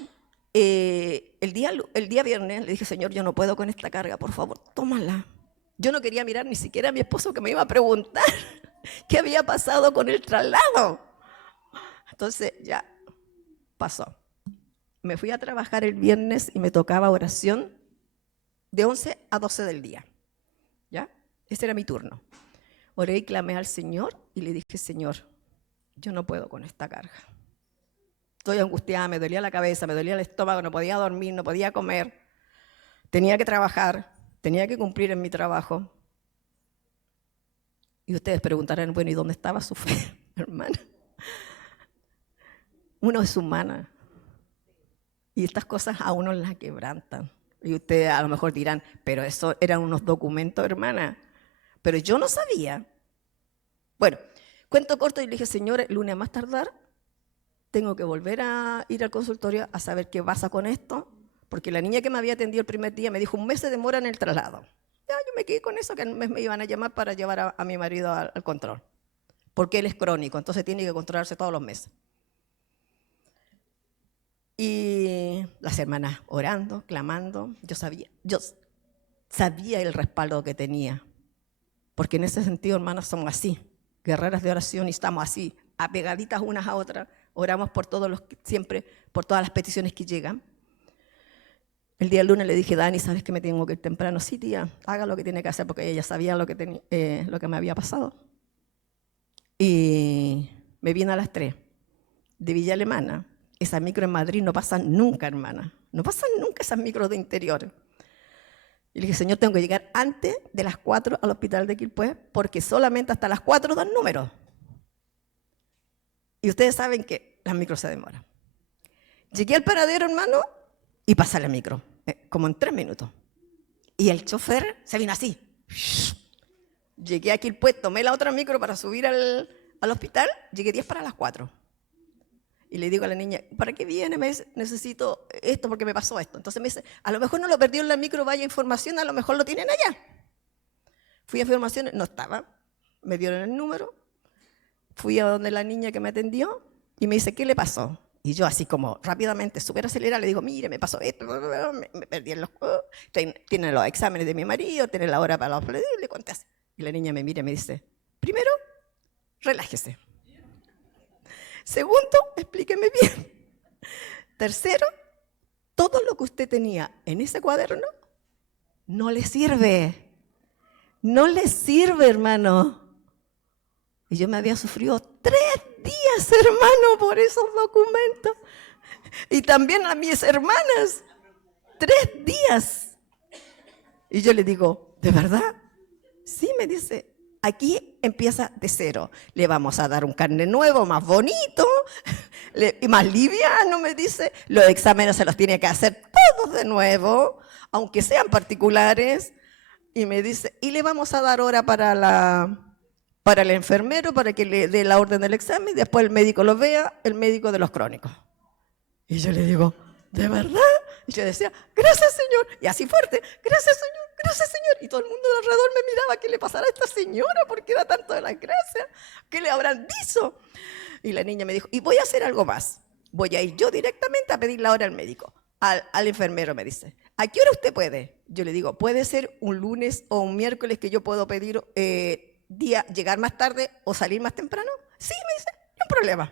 el día viernes le dije, Señor, yo no puedo con esta carga, por favor, tómala. Yo no quería mirar ni siquiera a mi esposo que me iba a preguntar qué había pasado con el traslado. Entonces ya pasó. Me fui a trabajar el viernes y me tocaba oración de 11 a 12 del día. ¿Ya? Ese era mi turno. Oré y clamé al Señor y le dije, Señor, yo no puedo con esta carga. Estoy angustiada, me dolía la cabeza, me dolía el estómago, no podía dormir, no podía comer. Tenía que trabajar, tenía que cumplir en mi trabajo. Y ustedes preguntarán, bueno, ¿y dónde estaba su fe, hermana? Uno es humana. Y estas cosas a uno las quebrantan. Y ustedes a lo mejor dirán, pero eso eran unos documentos, hermana. Pero yo no sabía. Bueno, cuento corto y le dije, Señor, el lunes a más tardar, tengo que volver a ir al consultorio a saber qué pasa con esto, porque la niña que me había atendido el primer día me dijo 1 mes de demora en el traslado. Ya, yo me quedé con eso, que en 1 mes me iban a llamar para llevar a mi marido al control, porque él es crónico, entonces tiene que controlarse todos los meses. Y las hermanas orando, clamando, yo sabía el respaldo que tenía, porque en ese sentido, hermanas, somos así, guerreras de oración, y estamos así, apegaditas unas a otras, oramos por siempre, por todas las peticiones que llegan. El día del lunes le dije, Dani, ¿sabes que me tengo que ir temprano? Sí, tía, haga lo que tiene que hacer, porque ella sabía lo que me había pasado. Y me vine a las 3 de Villa Alemana. Esas micros en Madrid no pasan nunca, hermana. No pasan nunca esas micros de interior. Y le dije, Señor, tengo que llegar antes de las 4 al hospital de Quilpué, porque solamente hasta las 4 dan números. Y ustedes saben que las micros se demoran. Llegué al paradero, hermano, y pasé la micro, como en 3 minutos. Y el chofer se vino así. Llegué a Quilpué, tomé la otra micro para subir al hospital, llegué 10 para las 4. Y le digo a la niña, ¿para qué viene? Me dice, necesito esto porque me pasó esto. Entonces me dice, a lo mejor no lo perdió en la micro, vaya información, a lo mejor lo tienen allá. Fui a información, no estaba, me dieron el número, fui a donde la niña que me atendió y me dice, ¿qué le pasó? Y yo así como rápidamente, súper acelerada, le digo, mire, me pasó esto, me perdí en los... Tienen los exámenes de mi marido, tienen la hora para los... Le conté así. Y la niña me mira y me dice, primero, relájese. Segundo, explíqueme bien. Tercero, todo lo que usted tenía en ese cuaderno no le sirve. No le sirve, hermano. Y yo me había sufrido 3 días, hermano, por esos documentos. Y también a mis hermanas, 3 días. Y yo le digo, ¿de verdad? Sí, me dice, aquí empieza de cero. Le vamos a dar un carnet nuevo, más bonito, y más liviano, me dice. Los exámenes se los tiene que hacer todos de nuevo, aunque sean particulares. Y me dice, y le vamos a dar hora para el enfermero, para que le dé la orden del examen, y después el médico lo vea, el médico de los crónicos. Y yo le digo, ¿de verdad? Y yo decía, gracias, Señor. Y así fuerte, gracias, Señor, gracias, Señor. Y todo el mundo alrededor me miraba, ¿qué le pasará a esta señora? ¿Por qué da tanto de las gracias? ¿Qué le habrán dicho? Y la niña me dijo, y voy a hacer algo más. Voy a ir yo directamente a pedir la hora al médico. Al enfermero me dice, ¿a qué hora usted puede? Yo le digo, puede ser un lunes o un miércoles que yo puedo pedir llegar más tarde o salir más temprano. Sí, me dice, no hay problema.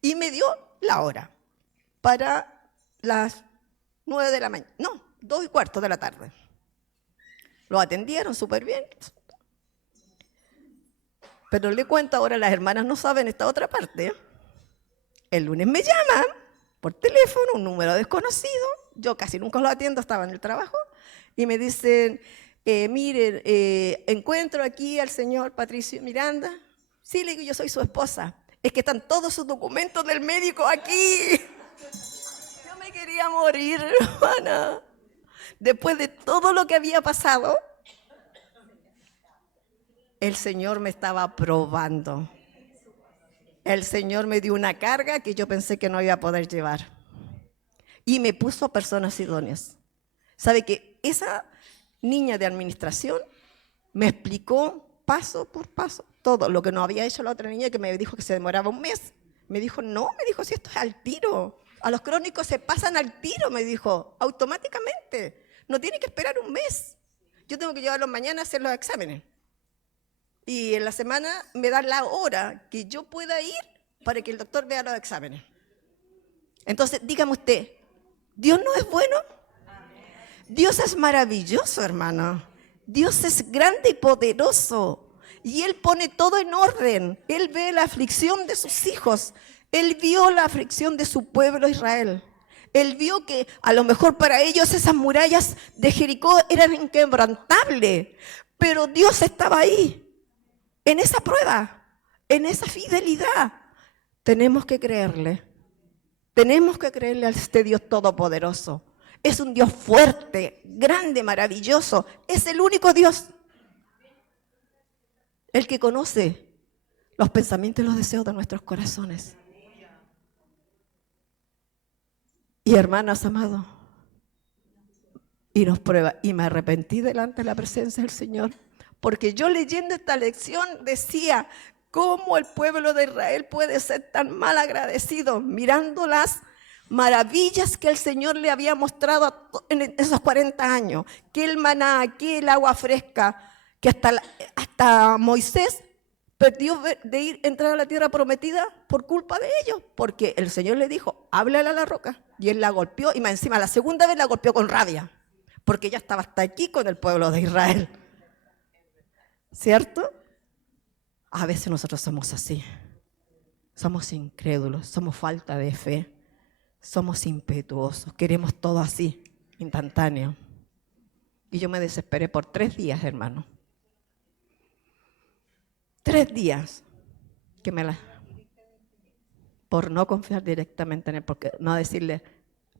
Y me dio la hora para las 9 de la mañana, no, 2:15 de la tarde. Lo atendieron súper bien. Pero le cuento ahora, las hermanas no saben esta otra parte. El lunes me llaman por teléfono, un número desconocido. Yo casi nunca lo atiendo, estaba en el trabajo. Y me dicen, miren, encuentro aquí al señor Patricio Miranda. Sí, le digo, yo soy su esposa. Es que están todos sus documentos del médico aquí. Yo me quería morir, hermana. Después de todo lo que había pasado, el Señor me estaba probando. El Señor me dio una carga que yo pensé que no iba a poder llevar. Y me puso a personas idóneas. ¿Sabe que esa niña de administración me explicó paso por paso todo lo que no había hecho la otra niña que me dijo que se demoraba un mes? Me dijo, no, me dijo, si esto es al tiro. A los crónicos se pasan al tiro, me dijo, automáticamente. No tiene que esperar un mes. Yo tengo que llevarlos mañana a hacer los exámenes. Y en la semana me dan la hora que yo pueda ir para que el doctor vea los exámenes. Entonces, dígame usted, ¿Dios no es bueno? Dios es maravilloso, hermano. Dios es grande y poderoso. Y Él pone todo en orden. Él ve la aflicción de sus hijos. Él vio la aflicción de su pueblo Israel. Él vio que a lo mejor para ellos esas murallas de Jericó eran inquebrantables. Pero Dios estaba ahí. En esa prueba, en esa fidelidad, tenemos que creerle. Tenemos que creerle a este Dios todopoderoso. Es un Dios fuerte, grande, maravilloso. Es el único Dios. El que conoce los pensamientos y los deseos de nuestros corazones. Y hermanas, amados, y nos prueba. Y me arrepentí delante de la presencia del Señor. Porque yo leyendo esta lección decía, ¿cómo el pueblo de Israel puede ser tan mal agradecido? Mirando las maravillas que el Señor le había mostrado en esos 40 años. Que el maná, que el agua fresca, que hasta Moisés perdió de entrar a la tierra prometida por culpa de ellos. Porque el Señor le dijo, háblale a la roca. Y él la golpeó y más encima la segunda vez la golpeó con rabia. Porque ya estaba hasta aquí con el pueblo de Israel. ¿Cierto? A veces nosotros somos así. Somos incrédulos, somos falta de fe, somos impetuosos, queremos todo así, instantáneo. Y yo me desesperé por 3 días, hermano. 3 días por no confiar directamente en Él, porque no decirle,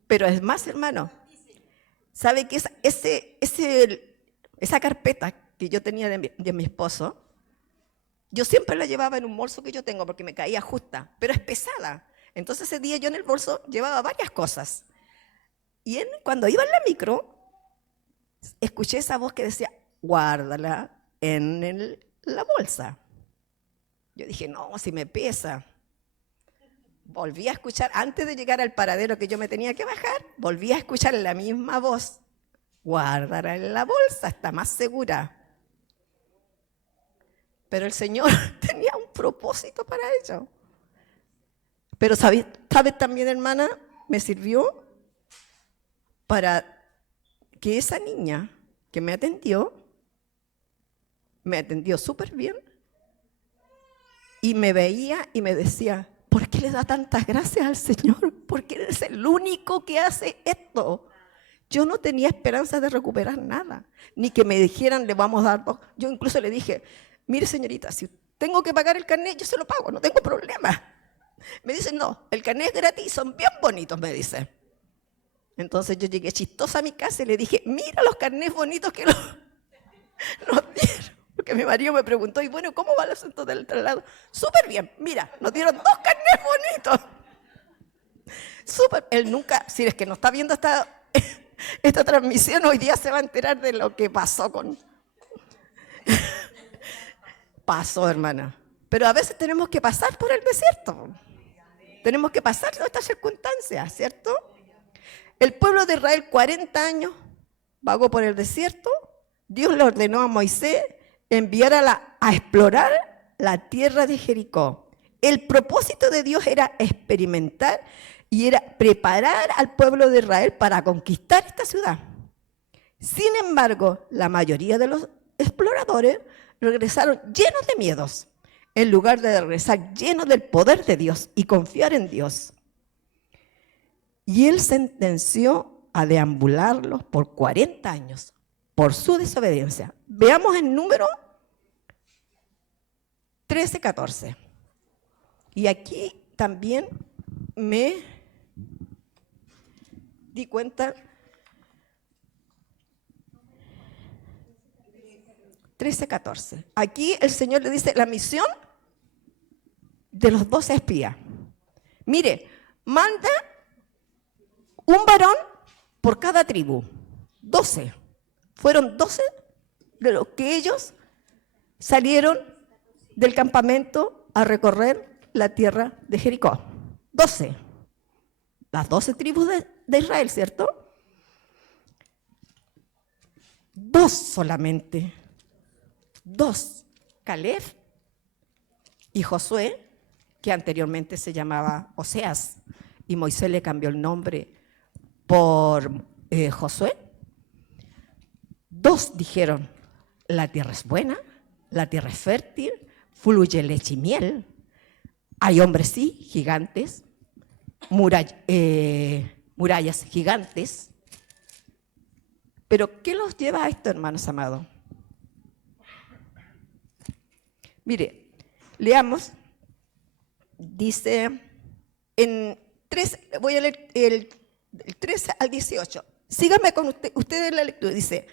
pero es más, hermano, ¿sabe que esa carpeta que yo tenía de mi esposo, yo siempre la llevaba en un bolso que yo tengo porque me caía justa, pero es pesada. Entonces ese día yo en el bolso llevaba varias cosas. Y cuando iba en la micro, escuché esa voz que decía, guárdala en la bolsa. Yo dije, no, si me pesa. volví a escuchar, antes de llegar al paradero que yo me tenía que bajar, volví a escuchar la misma voz. Guárdala en la bolsa, está más segura. Pero el Señor tenía un propósito para ello. Pero ¿sabes también, hermana? Me sirvió para que esa niña que me atendió súper bien y me veía y me decía, ¿por qué le da tantas gracias al Señor? Porque Él es el único que hace esto. Yo no tenía esperanza de recuperar nada, ni que me dijeran, le vamos a dar dos. Yo incluso le dije, mire señorita, si tengo que pagar el carnet, yo se lo pago, no tengo problema. Me dice, no, el carnet es gratis, son bien bonitos, me dice. Entonces yo llegué chistosa a mi casa y le dije, mira los carnets bonitos que nos dieron. Porque mi marido me preguntó, y bueno, ¿cómo va el asunto del traslado? Súper bien, mira, nos dieron 2 carnets bonitos. Súper, él nunca, si es que no está viendo esta transmisión, hoy día se va a enterar de lo que pasó Pasó, hermana. Pero a veces tenemos que pasar por el desierto. Tenemos que pasar todas estas circunstancias, ¿cierto? El pueblo de Israel 40 años vagó por el desierto. Dios le ordenó a Moisés enviar a explorar la tierra de Jericó. El propósito de Dios era experimentar y era preparar al pueblo de Israel para conquistar esta ciudad. Sin embargo, la mayoría de los exploradores regresaron llenos de miedos, en lugar de regresar llenos del poder de Dios y confiar en Dios. Y Él sentenció a deambularlos por 40 años por su desobediencia. Veamos el número 13-14. Y aquí también me di cuenta, 13-14. Aquí el Señor le dice la misión de los 12 espías. Mire, manda un varón por cada tribu, 12. Fueron 12 de los que ellos salieron del campamento a recorrer la tierra de Jericó. 12. Las 12 tribus de Israel, ¿cierto? 2 solamente. 2. Caleb y Josué, que anteriormente se llamaba Oseas, y Moisés le cambió el nombre por Josué. 2 dijeron, la tierra es buena, la tierra es fértil, fluye leche y miel. Hay hombres, sí, gigantes, murallas gigantes. Pero, ¿qué los lleva a esto, hermanos amados? Mire, leamos, dice, voy a leer el 13 al 18. Síganme con ustedes en la lectura. Dice,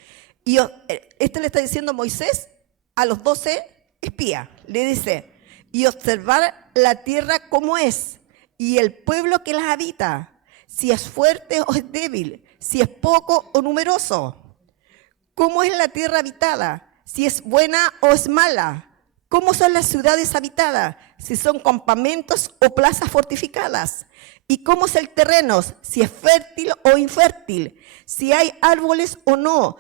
este le está diciendo Moisés a los 12 espías. Le dice, y observar la tierra como es, y el pueblo que la habita, si es fuerte o es débil, si es poco o numeroso. ¿Cómo es la tierra habitada? Si es buena o es mala. ¿Cómo son las ciudades habitadas? Si son campamentos o plazas fortificadas. ¿Y cómo es el terreno? Si es fértil o infértil. Si hay árboles o no.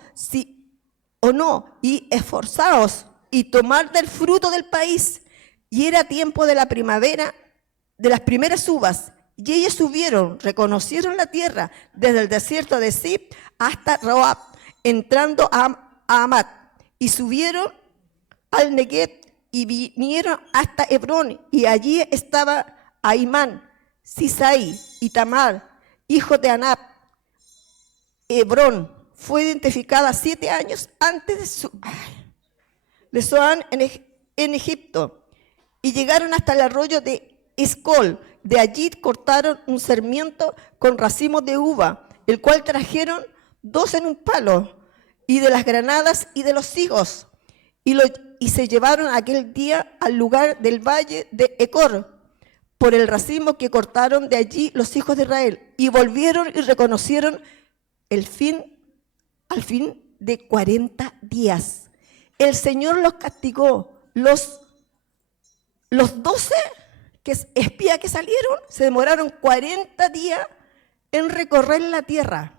Y esforzaos y tomar del fruto del país. Y era tiempo de la primavera, de las primeras uvas. Y ellos subieron, reconocieron la tierra, desde el desierto de Zip hasta Roab, entrando a Amat. Y subieron al Negev y vinieron hasta Hebrón. Y allí estaba Ahimán, Sisai y Tamar, hijos de Anab. Hebrón fue identificada 7 años antes de Zoán en Egipto. Y llegaron hasta el arroyo de Escol. De allí cortaron un sarmiento con racimos de uva, el cual trajeron 2 en un palo, y de las granadas y de los higos. Y se llevaron aquel día al lugar del valle de Ecor, por el racimo que cortaron de allí los hijos de Israel. Y volvieron y reconocieron al fin de 40 días. El Señor los castigó. Los 12 espías que salieron se demoraron 40 días en recorrer la tierra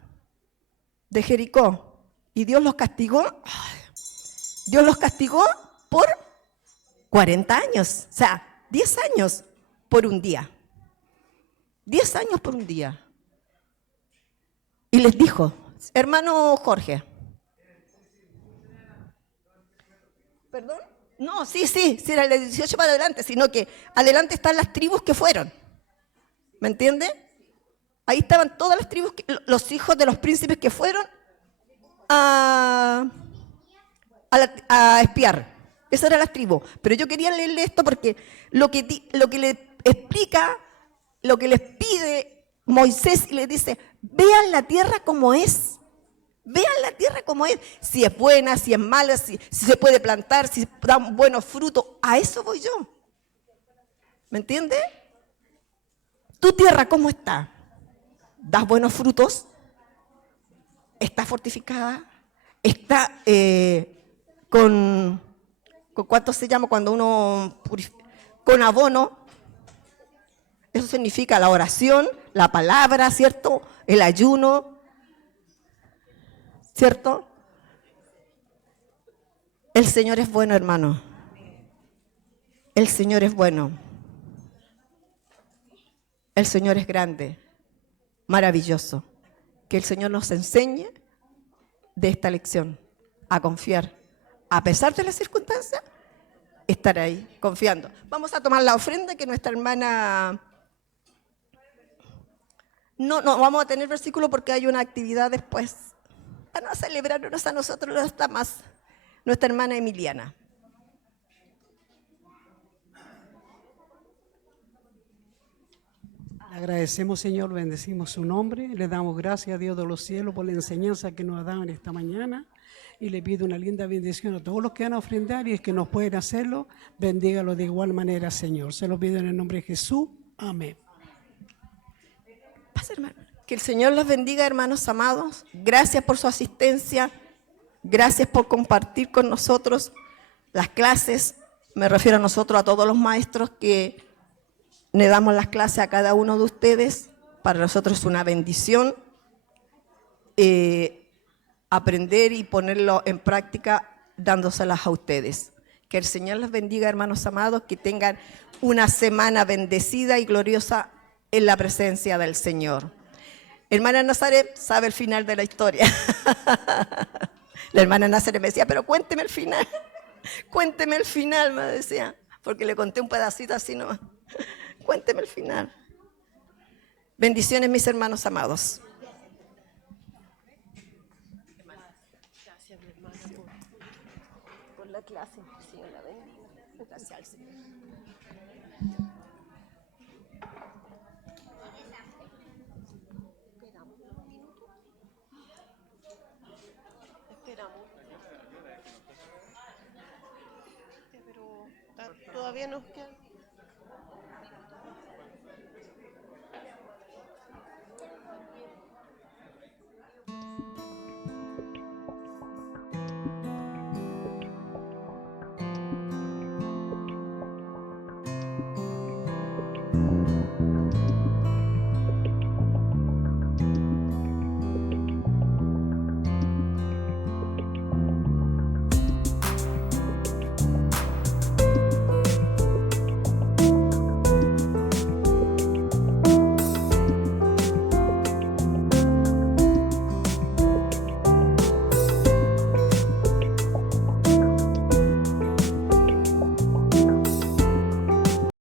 de Jericó. Y Dios los castigó. Dios los castigó por 40 años. O sea, 10 años por un día. 10 años por un día. Y les dijo, hermano Jorge. ¿Perdón? No, sí, era el de 18 para adelante, sino que adelante están las tribus que fueron. ¿Me entiende? Ahí estaban todas las tribus, los hijos de los príncipes que fueron a espiar. Esas eran las tribus. Pero yo quería leerle esto porque lo que le explica, lo que les pide Moisés y le dice, vean la tierra como es. Vean la tierra como es, si es buena, si es mala, si se puede plantar, si da buenos frutos. A eso voy yo. ¿Me entiende? ¿Tu tierra cómo está? ¿Das buenos frutos? ¿Está fortificada? ¿Está con cuánto se llama cuando uno con abono? Eso significa la oración, la palabra, ¿cierto? El ayuno. ¿Cierto? El Señor es bueno, hermano. El Señor es bueno. El Señor es grande, maravilloso. Que el Señor nos enseñe de esta lección a confiar. A pesar de las circunstancias, estar ahí, confiando. Vamos a tomar la ofrenda que nuestra hermana... No vamos a tener versículo porque hay una actividad después. Van a celebrarnos a nosotros, no está más nuestra hermana Emiliana. Agradecemos, Señor, bendecimos su nombre, le damos gracias a Dios de los cielos por la enseñanza que nos ha dado en esta mañana y le pido una linda bendición a todos los que van a ofrendar y es que nos pueden hacerlo, bendígalo de igual manera, Señor. Se lo pido en el nombre de Jesús. Amén. Pasa, hermano. Que el Señor los bendiga, hermanos amados. Gracias por su asistencia. Gracias por compartir con nosotros las clases. Me refiero a nosotros, a todos los maestros que le damos las clases a cada uno de ustedes. Para nosotros es una bendición aprender y ponerlo en práctica dándoselas a ustedes. Que el Señor los bendiga, hermanos amados, que tengan una semana bendecida y gloriosa en la presencia del Señor. Hermana Nazaret sabe el final de la historia. La hermana Nazaret me decía, pero cuénteme el final. Cuénteme el final, me decía. Porque le conté un pedacito así nomás. Cuénteme el final. Bendiciones, mis hermanos amados. Gracias, mi hermana, por la clase. Señor la bendiga. Gracias al Señor. Pero todavía nos queda...